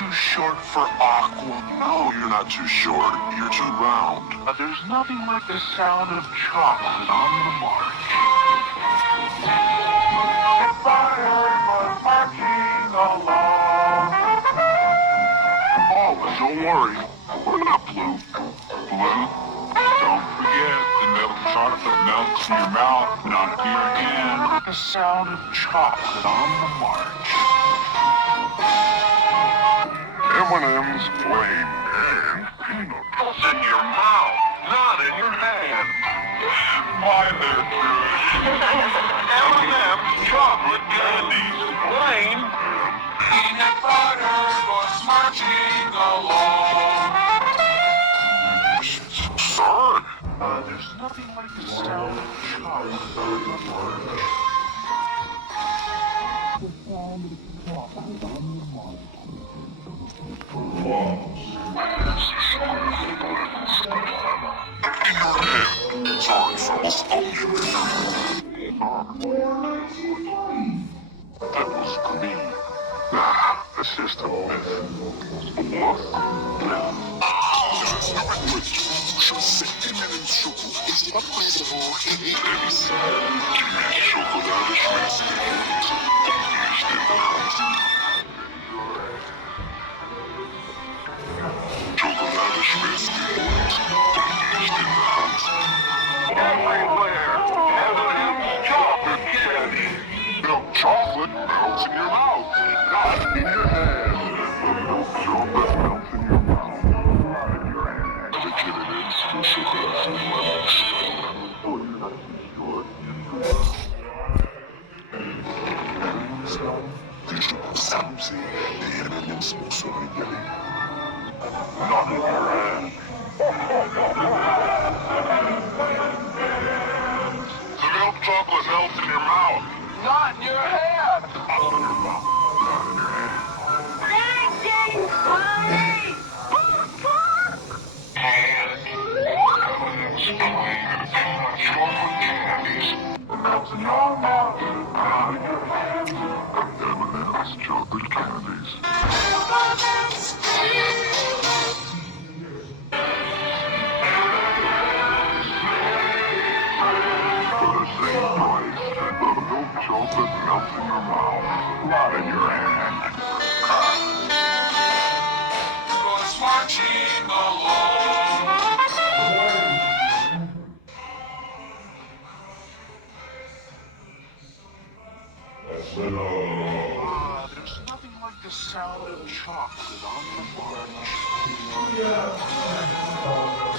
too short for aqua? No, you're not too short. You're too round. There's nothing like the sound of chocolate on the march. If I heard my marching along. Oh, but don't worry. We're not blue. Blue? Don't forget the milk chocolate melts in your mouth, not in your hand. The sound of chocolate on the march. M&M's plain and peanuts in your mouth, not in your hand. My, they're good. M&M's chocolate candies, plain peanut butter was marching along. Sorry. There's nothing like the sound of chocolate on the march. The sound of chocolate on the march. In your hand. Sorry, fellas. That was me. That's just a myth. Everywhere, M&M's chocolate candy. Milk chocolate melts in your mouth, not in your hand. Milk chocolate melts in your mouth, not in your hand. Originated chocolate melts. Oh, you're not too sure. Not in your hand. The milk chocolate melts in your mouth. Not in your hand. Not in your mouth. Not in your hand. And M&M's plain and peanut chocolate candies. Melts in your mouth. Not in your hand. M&M's chocolate candies. Chocolate melts in your mouth, not in your hand. Was marching along. There's nothing like the sound of chocolate on the march.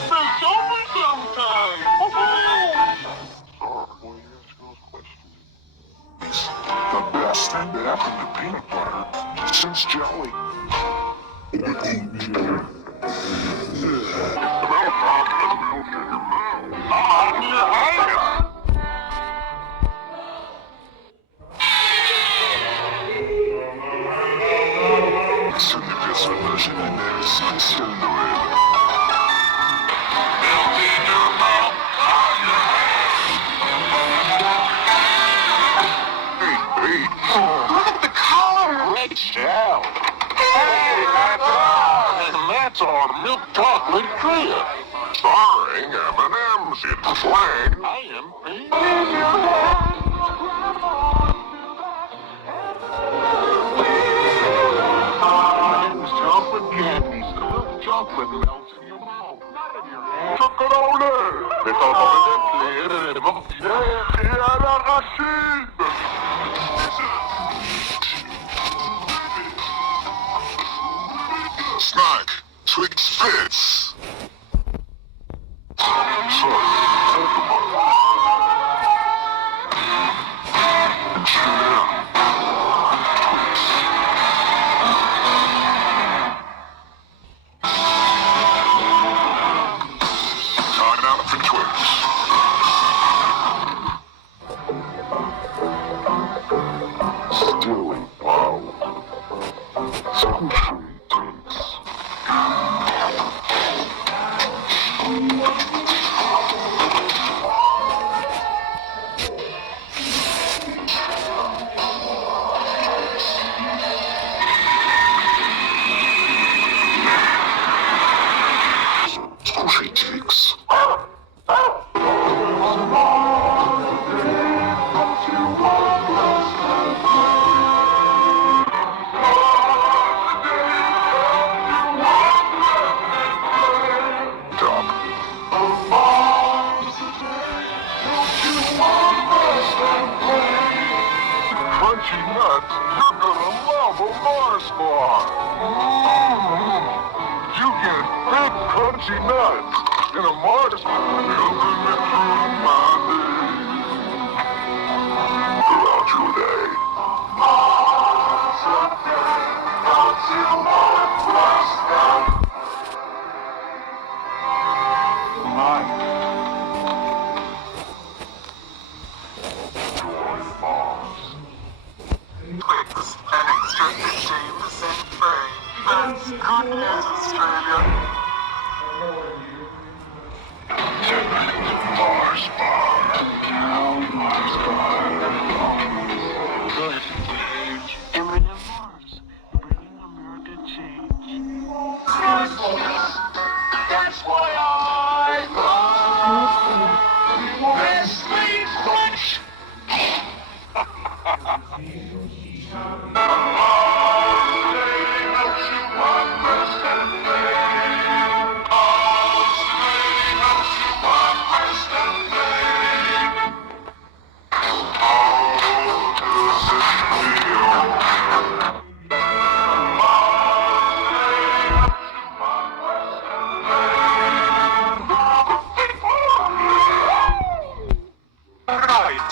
There's only sometimes. The best thing that happened to peanut butter since jelly. Shell. Hey, that's our milk chocolate trio. Starring M&M's in plain and peanut. M&M's chocolate candies. The milk chocolate melts in your mouth, not in your hand. Chocolate. Snack, Twix Fits. Sorry, and share. Time out for Twix. Stealing power. Squishy takes. nuts, you're gonna love a Mars bar. You get big crunchy nuts in a Mars bar. Helping me through my day. Throughout your day. Mars up there, don't you want to blast them? Light. Clicks and extracted James and Frame. That's good news, Australia. Mars bar. Mars bar. Good. Eminem Mars. Bringing America change. That's why I love Wesley Bunch.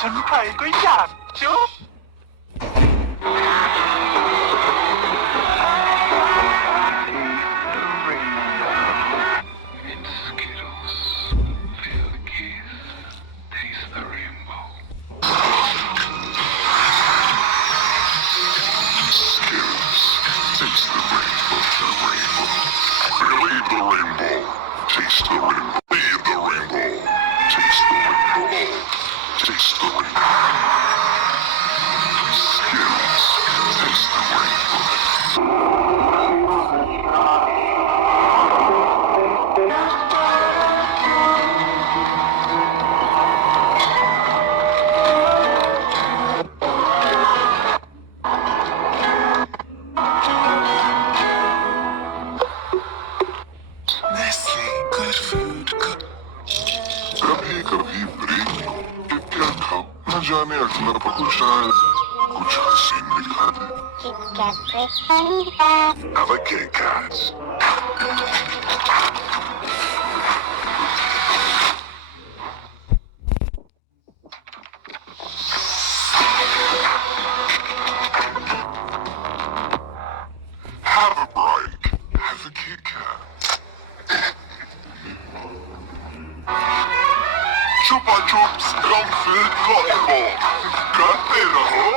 ฉันใครก็อยากจุ๊บ Taste the rainbow. Leave the rainbow. Taste the rainbow. Taste the rainbow. Skittles. Taste the rainbow. Good food, good. कभी break क्या खाओ न जाने अगला कुछ हसीन दिखा दे Have a Kit Kat. Have a break. Have a Kit Kat. Chupa Chups Comfort Lollipop. Got it, huh?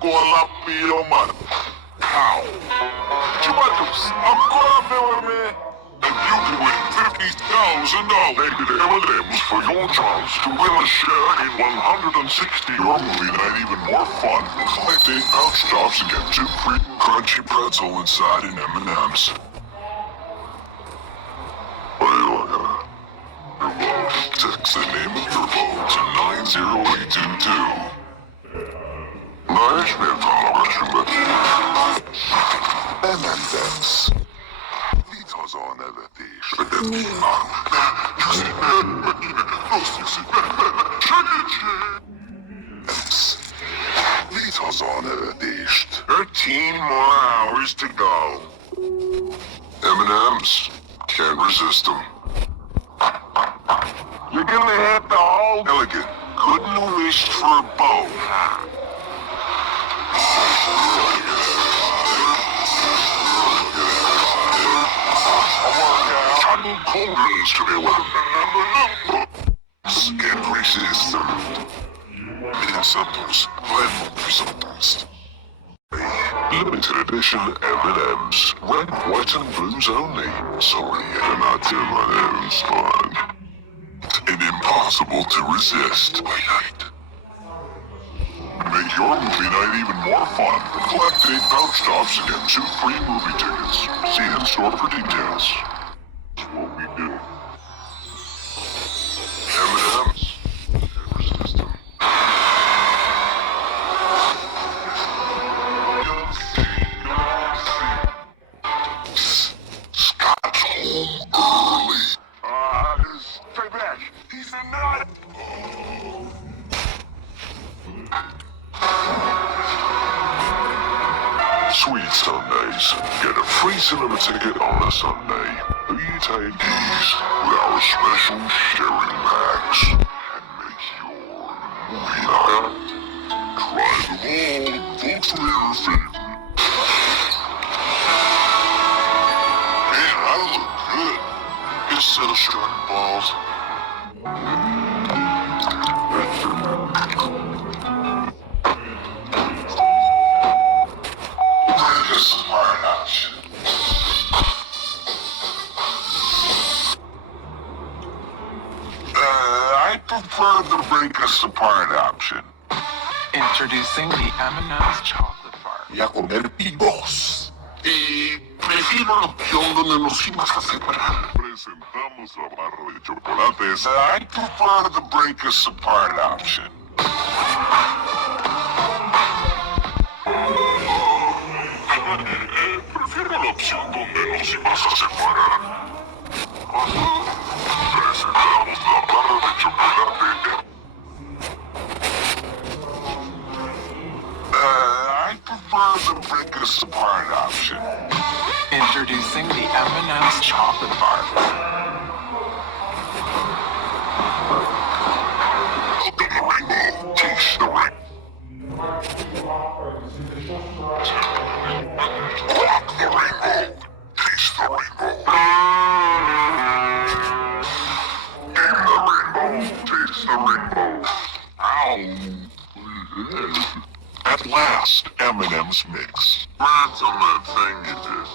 Go up your man. How? Chupa Chups, I'm gonna with me. And you can win $50,000 maybe the M&M's for your chance to win a share in 160 your movie night even more fun. Collect 8 pouch tops and get 2 free crunchy pretzel inside in M&M's. Text the name of your vote to 90822. Nice man, M&M's. Litos on everything. Litos on everything. 13 more hours to go. M&M's. Can't resist them. You're gonna have the whole elegant. Couldn't have wished for both. I need coldness to be with Can't resist them. Sometimes, sometimes. Limited edition M&M's. Red, white and blues only. Sorry, you're not M&M's fun. And impossible to resist. Twilight. Make your movie night even more fun. Collect 8 pouch tops and get 2 free movie tickets. See in store for details. That's what we do. M&M's. Can't resist them. Scott's home early. Stay back. He's a nut. Sweet Sundays. Get a free cinema ticket on a Sunday. You take these with our special sharing packs and make your movie night. Try them all. Vote for your favorite. Man, I look good. Instead of striking balls. This is my option. I prefer the breakers apart option. Introducing the M&M's chocolate bar. Y a comer pibos. Prefiero la opción donde nos íbamos a separar. Presentamos la barra de chocolates. I prefer the breakers apart option. Prefiero la opción donde nos ibas a separar. Presentamos la barra de chocolate. I prefer the breakers apart option. Introducing the M&M's chocolate bar. Look at the rainbow. Taste the rainbow. Rock the rainbow. Taste the rainbow. Game the rainbow. Taste the rainbow. Ow. At last, M&M's mix. That's on that thing you did.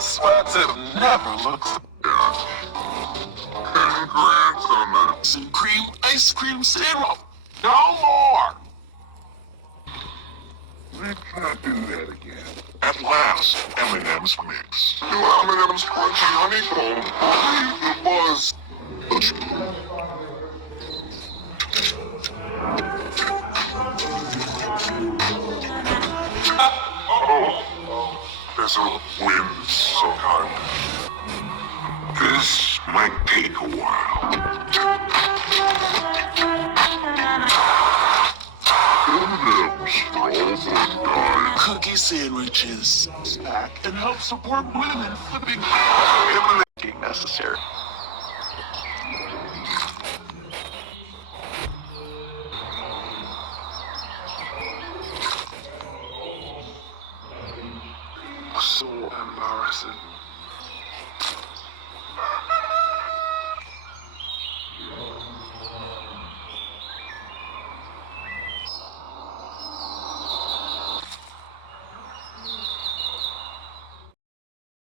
Sweats have never looked so Yeah. Congrats on that. Supreme ice cream syrup. No more. Let's not do that again. At last, M&M's mix. New M&M's crunchy honeycomb. Leave the buzz. Oh, there's a wind sometimes. This might take a while. M&M's for all fun time. Cookie sandwiches. Snack and help support women flipping. M&M's necessary. So embarrassing.